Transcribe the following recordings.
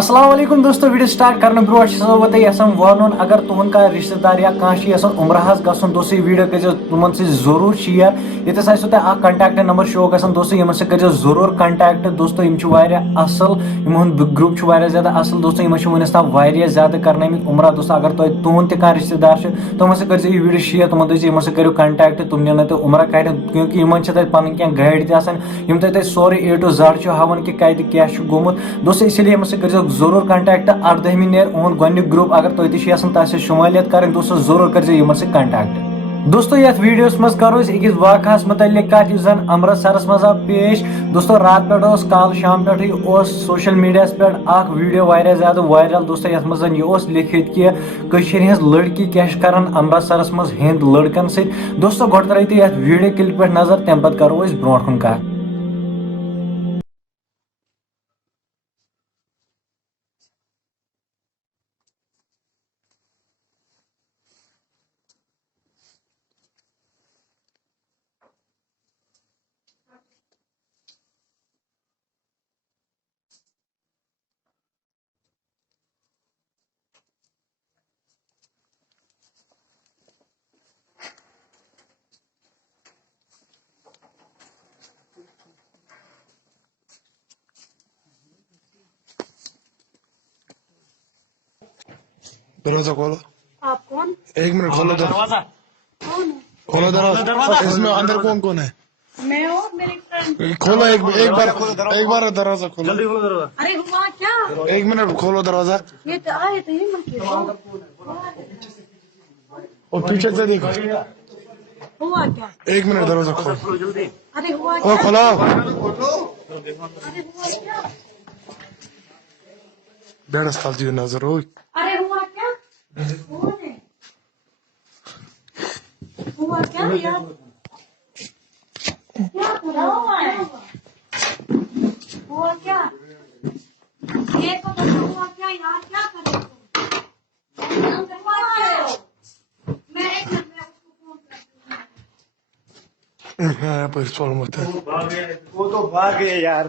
अस्सलाम वालेकुम दोस्तों, वीडियो स्टार्ट करने ब्रो बत वन अगर तुहन का रिश्तेदार या कह उम्रहस गसन दोस्तों वीडियो कर तुमन से जरूर शेयर ये कंटैक्ट नंबर शो गसन दोस्तों यमन से कर जरूर कंटैक्ट दोस्तों असल ग्रुप ज्यादा असल दोस्तों वनस तम ज्यादा कर उम्र दोस्तों अगर तुहन तह रिश्तेदार तुम कर वीडियो शेयर तुम दम से करो कंटैक्ट तुम नीन तो उम्र कट क्योंकि पन क्या गाइड तम सोरे A to Z हावन कि कत क्या गोमुत दोस्तों इसलिए यमन से जरूर कंटैक्ट 18 नेर उन गोनिक ग्रुप अगर तुम शुमालियत करें दोस्तों जरूर कर से कंटैक्ट दोस्तों ये वीडियोस मज करो अकिस वाकस मुतलिक कत जन अमृतसरस मज पेश दोस्तों रात पे कल शाम पे सोशल मीडिया पे वीडियो वारिया ज्यादा वायरल दोस्तों ये मज यह लिखित कि लड़की क्या कर अमृतसरस मज हिंद लड़कन सत दोस्तों गो त्रु वीडियो क्लिप पे नजर तम पे करो ब्रो कुन कत दरवाजा खोलो। आप कौन? 1 मिनट खोलो दरवाजा। कौन? खोलो दरवाजा। इसमें अंदर कौन कौन है? मैं और मेरी फ्रेंड। खोलो एक बार दरवाजा खोलो। जल्दी खोलो दरवाजा। अरे हुआ क्या? 1 मिनट खोलो दरवाजा। ये तो आए तो ये मत और पीछे से देखो। हुआ क्या? 1 मिनट दरवाजा खोलो जल्दी। अरे हुआ ओ क्या? खोलो। अरे हुआ क्या? बेड अस्पताल जी नजर हो। अरे हुआ क्या? कौन है? हुआ क्या यार? क्या हुआ है? हुआ क्या? ये तो बताओ हुआ क्या यार? क्या कर रहे हो? हुआ क्या? मैं एक मिनट में उसको फोन करती हूँ। यहाँ पर चलो मत। वो तो भाग गए यार।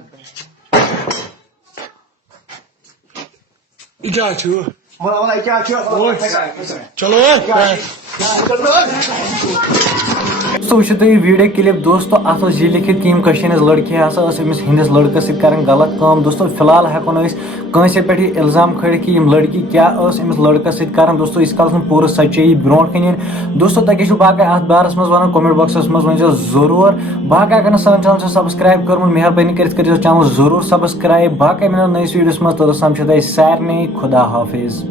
क्या छू? क्या चलो दोस्तों वो तुम वीडियो क्लिप दोस्तों अत यह लिखित कि लड़की हसा हिंदिस लड़कस सत गलत काम दोस्तों फिलहाल हेको कंसे पे इल्जाम खड़े कि लड़की क्या लड़कस सत दोस्तों इस काल पूरा सच्चाई ब्रो कन दोस्तों तुम बाकी अत बारस मज वन कमेंट बॉक्सस मज वन जरूर बाकी अगर सान चैनल सब्सक्राइब कर मेहरबानी कर चैनल जरूर सब्सक्राइब बाकी मिलो नईस वीडियोस मज तो सारे खुदा हाफिज।